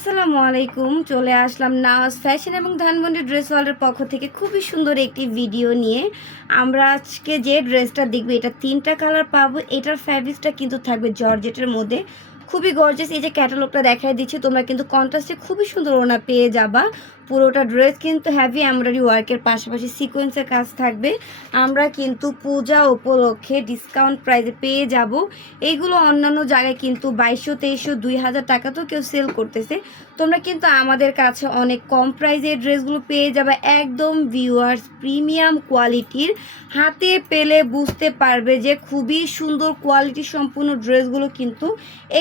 আসসালামু আলাইকুম, চলে আসলাম নাওয়াজ ফ্যাশন এবং ধানমন্ডি ড্রেস ওয়ালের পক্ষ থেকে খুবই সুন্দর একটি ভিডিও নিয়ে। আমরা আজকে যে ড্রেসটা দেখব, এটা তিনটা কালার পাবো। এটার ফ্যাব্রিক্সটা কিন্তু থাকবে জর্জেটের মধ্যে। খুবই গর্জেস এই যে ক্যাটালগটা দেখাই দিচ্ছে, তোমরা কিন্তু কন্ট্রাস্টে খুবই সুন্দর ওনা পেয়ে যাবা। পুরোটা ড্রেস কিন্তু হ্যাভি এমব্রয়ডারি ওয়ার্কের পাশাপাশি সিকোয়েন্সের কাজ থাকবে। আমরা কিন্তু পূজা উপলক্ষে ডিসকাউন্ট প্রাইসে পেয়ে যাব। এইগুলো অন্যান্য জায়গায় কিন্তু বাইশশো, তেইশশো, দুই হাজার টাকাতেও কেউ সেল করতেছে। তোমরা কিন্তু আমাদের কাছে অনেক কম প্রাইসের ড্রেসগুলো পেয়ে যাবে। একদম ভিউয়ার্স প্রিমিয়াম কোয়ালিটির হাতে পেলে বুঝতে পারবে যে খুবই সুন্দর কোয়ালিটি সম্পূর্ণ ড্রেসগুলো কিন্তু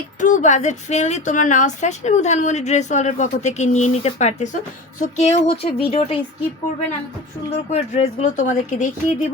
একটু বাজেট ফ্রেন্ডলি তোমরা নাওয়াজ ফ্যাশন এবং ধানমন্ডি ড্রেস ওয়ালের পক্ষ থেকে নিয়ে নিতে পারতেছো। সো কেউ হচ্ছে ভিডিওটা স্কিপ করবেন আমি খুব সুন্দর করে ড্রেসগুলো তোমাদেরকে দেখিয়ে দিব।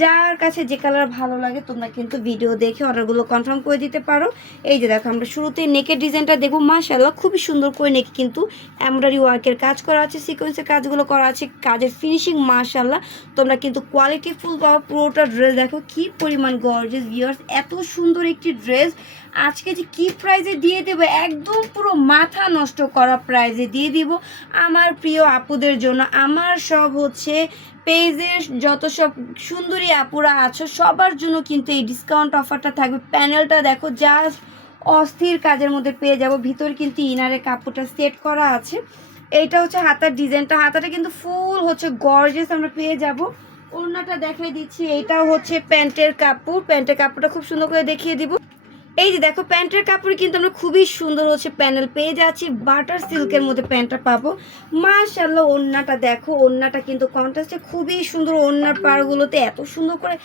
যার কাছে যে কালার ভালো লাগে, তোমরা কিন্তু ভিডিও দেখে অর্ডারগুলো কনফার্ম করে দিতে পারো। এই যে দেখো, আমরা শুরুতে নেকের ডিজাইনটা দেখব। মাশাল্লাহ খুবই সুন্দর করে নেক কিন্তু এমব্রয়ডারি ওয়ার্কের কাজ করা আছে সিকোয়েন্সের কাজগুলো করা আছে, কাজের ফিনিশিং মাশাল্লাহ তোমরা কিন্তু কোয়ালিটি ফুল পাওয়া পুরোটা ড্রেস দেখো, কি পরিমাণ গর্জেস ভিউয়ার্স এত সুন্দর একটি ড্রেস আজকে যে কি প্রাইজে দিয়ে দেবো? একদম পুরো মাথা নষ্ট করা প্রাইজে দিয়ে দিব। আমার প্রিয় আপুদের জন্য। আমার সব হচ্ছে পেজের যত সব সুন্দরী আপুরা আছো, সবার জন্য কিন্তু এই ডিসকাউন্ট অফারটা থাকবে। প্যানেলটা দেখো জাস্ট অস্থির কাজের মধ্যে পেয়ে যাব। ভিতর কিন্তু ইনারের কাপড়টা সেট করা আছে। এইটা হচ্ছে হাতার ডিজাইনটা। হাতাটা কিন্তু ফুল হচ্ছে গর্জেস আমরা পেয়ে যাব। ওড়নাটা দেখাই দিচ্ছি। এইটাও হচ্ছে প্যান্টের কাপড়। প্যান্টের কাপড়টা খুব সুন্দর করে দেখিয়ে দিব। এই যে দেখো, প্যান্টের কাপড় কিন্তু আমরা খুবই সুন্দর হচ্ছে প্যানেল পেয়ে যাচ্ছি। বাটার সিল্কের মধ্যে প্যান্টটা পাবো। মাশাল্লাহ ওন্নাটা দেখো ওন্নাটা কিন্তু কন্ট্রাস্টে খুবই সুন্দর। ওন্নার পাড়গুলোতে এত সুন্দর করে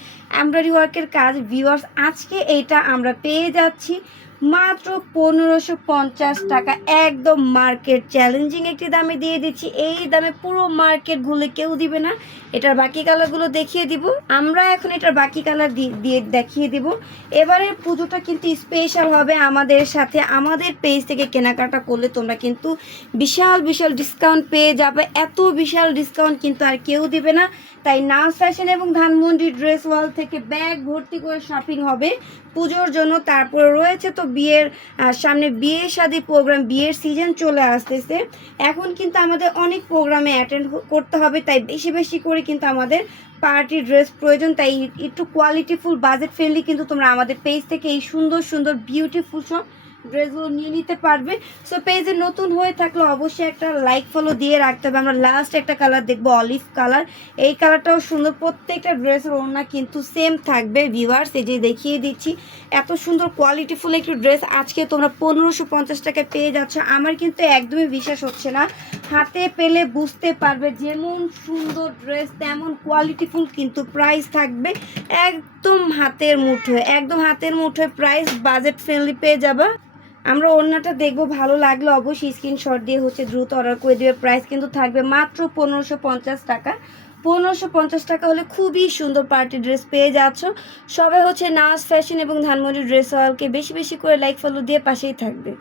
এমব্রয়ডারি ওয়ার্কের কাজ। ভিউয়ার্স, আজকে এইটা আমরা পেয়ে যাচ্ছি। মাত্র পনেরোশো পঞ্চাশ টাকা। একদম মার্কেট চ্যালেঞ্জিং একটি দামে দিয়ে দিচ্ছি। এই দামে পুরো মার্কেট ঘুরলে কেউ দিবে না। এটার বাকি কালারগুলো দেখিয়ে দিব। আমরা এখন এটার বাকি কালার দিয়ে দেখিয়ে দিব। এবারের পুজোটা কিন্তু স্পেশাল হবে আমাদের সাথে। আমাদের পেজ থেকে কেনাকাটা করলে তোমরা কিন্তু বিশাল বিশাল ডিসকাউন্ট পেয়ে যাবে। এত বিশাল ডিসকাউন্ট কিন্তু আর কেউ দিবে না। তাই নাচ ফ্যাশন এবং ধানমন্ডি ড্রেস ওয়াল থেকে ব্যাগ ভর্তি করে শপিং হবে। পুজোর জন্য তারপরে রয়েছে তো বিয়ের সামনে বিয়ে শাদী প্রোগ্রাম বিয়ের সিজন চলে আসতেছে। এখন কিন্তু আমাদের অনেক প্রোগ্রামে অ্যাটেন্ড করতে হবে, তাই বেশি বেশি করে কিন্তু আমাদের পার্টি ড্রেস প্রয়োজন, তাই একটু কোয়ালিটিফুল বাজেট ফ্রেন্ডলি কিন্তু তোমরা আমাদের পেজ থেকে এই সুন্দর সুন্দর বিউটিফুল সব ড্রেসগুলো নিয়ে নিতে পারবে। সো পেজে নতুন হয়ে থাকলে অবশ্যই একটা লাইক ফলো দিয়ে রাখতে হবে। আমরা লাস্ট একটা কালার দেখব অলিভ কালার এই কালারটাও সুন্দর। প্রত্যেকটা ড্রেসের ওড়না কিন্তু সেম থাকবে ভিউয়ার্স এই যে দেখিয়ে দিচ্ছি, এত সুন্দর কোয়ালিটিফুল একটি ড্রেস আজকে তোমরা পনেরোশো পঞ্চাশ টাকায় পেয়ে যাচ্ছ। আমার কিন্তু একদমই বিশ্বাস হচ্ছে না। হাতে পেলে বুঝতে পারবে, যেমন সুন্দর ড্রেস তেমন কোয়ালিটিফুল কিন্তু প্রাইস থাকবে। একদম হাতের মুঠোয়, একদম হাতের মুঠোয় প্রাইস বাজেট ফ্রেন্ডলি পেয়ে যাবা। আমরা ওড়নাটা দেখব, ভালো লাগলে অবশ্যই স্ক্রিনশট দিয়ে হচ্ছে দ্রুত অর্ডার করে দেবে। প্রাইস কিন্তু থাকবে মাত্র পনেরোশো টাকা। পনেরোশো পঞ্চাশ টাকা হলে খুবই সুন্দর পার্টি ড্রেস পেয়ে যাচ্ছ। সবাই হচ্ছে নাচ ফ্যাশন এবং ধানমন্ডি ড্রেস ওয়ালকে বেশি বেশি করে লাইক ফলো দিয়ে পাশেই থাকবে।